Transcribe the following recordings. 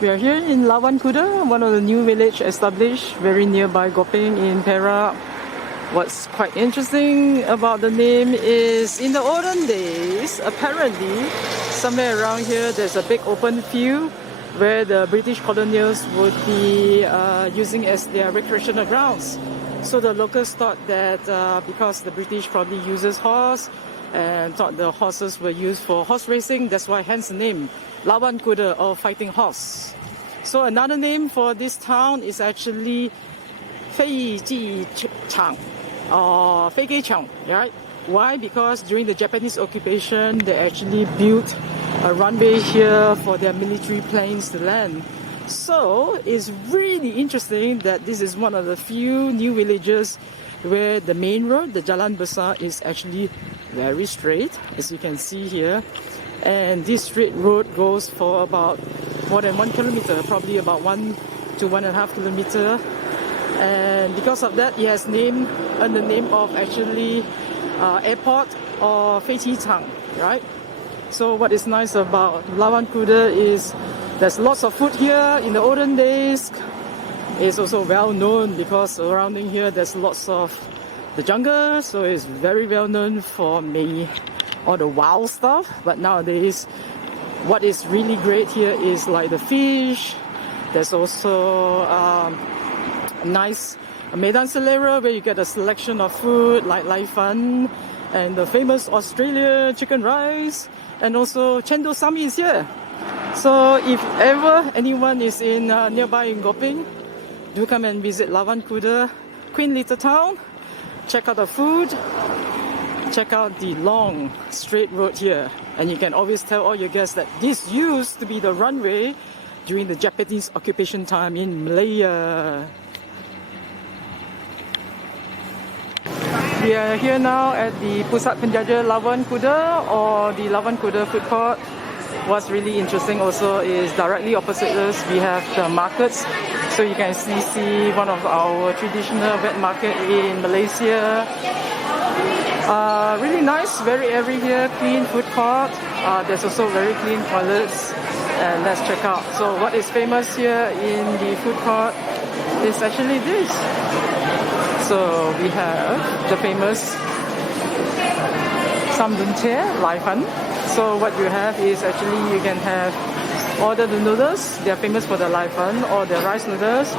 We are here in Lawan Kuda, one of the new village established very nearby Gopeng in Perak. What's quite interesting about the name is in the olden days, apparently, somewhere around here there's a big open field where the British colonials would be using as their recreational grounds. So the locals thought that because the British probably uses horse and thought the horses were used for horse racing, that's why hence the name Lawan Kuda, or fighting horse. So another name for this town is actually Chang or Chang, right? Why? Because during the Japanese occupation, they actually built a runway here for their military planes to land. So it's really interesting that this is one of the few new villages where the main road, the Jalan Besar, is actually very straight, as you can see here. And this straight road goes for about more than 1 kilometer, probably about 1 to 1.5 kilometer. And because of that, it has named the name of actually airport or Chang, right? So what is nice about Lawan Kuda is there's lots of food here. In the olden days, it's also well known because surrounding here there's lots of the jungle, so it's very well known for maybe all the wild stuff. But nowadays, what is really great here is like the fish. There's also a nice Medan Penjaja where you get a selection of food like Lai Fan and the famous Australia chicken rice, and also cendol sami is here. So if ever anyone is in nearby in Gopeng, do come and visit Lawan Kuda, quaint little town. Check out the food, check out the long straight road here, and you can always tell all your guests that this used to be the runway during the Japanese occupation time in Malaya. We are here now at the Pusat Penjaja Lawan Kuda, or the Lawan Kuda food court. What's really interesting also is directly opposite us we have the markets. So you can see one of our traditional wet market in Malaysia. Really nice, very airy here, clean food court. There's also very clean toilets, and let's check out. So what is famous here in the food court is actually this. So we have the famous Samdunche, Lai Fan. So what you have is actually you can have order the noodles. They are famous for the Lai Fan or the rice noodles,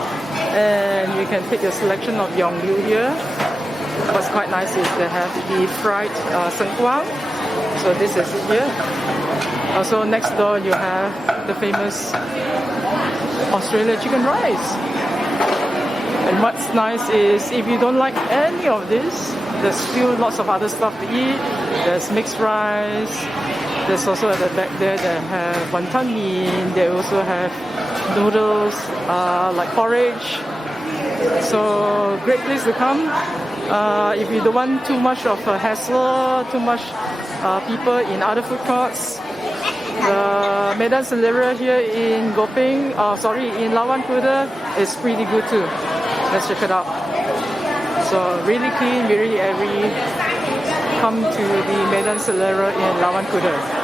and you can pick a selection of yonglu here. What's quite nice is they have the fried sengkuang. So this is it here. Also next door you have the famous Australia chicken rice. And what's nice is if you don't like any of this, there's still lots of other stuff to eat. There's mixed rice. There's also at the back there they have wonton mee. They also have noodles like porridge. So great place to come. If you don't want too much of a hassle, too much people in other food courts, the Medan Penjaja here in Gopeng, in Lawan Kuda is pretty good too. Let's check it out. So really clean, really airy. Come to the Medan Penjaja in Lawan Kuda.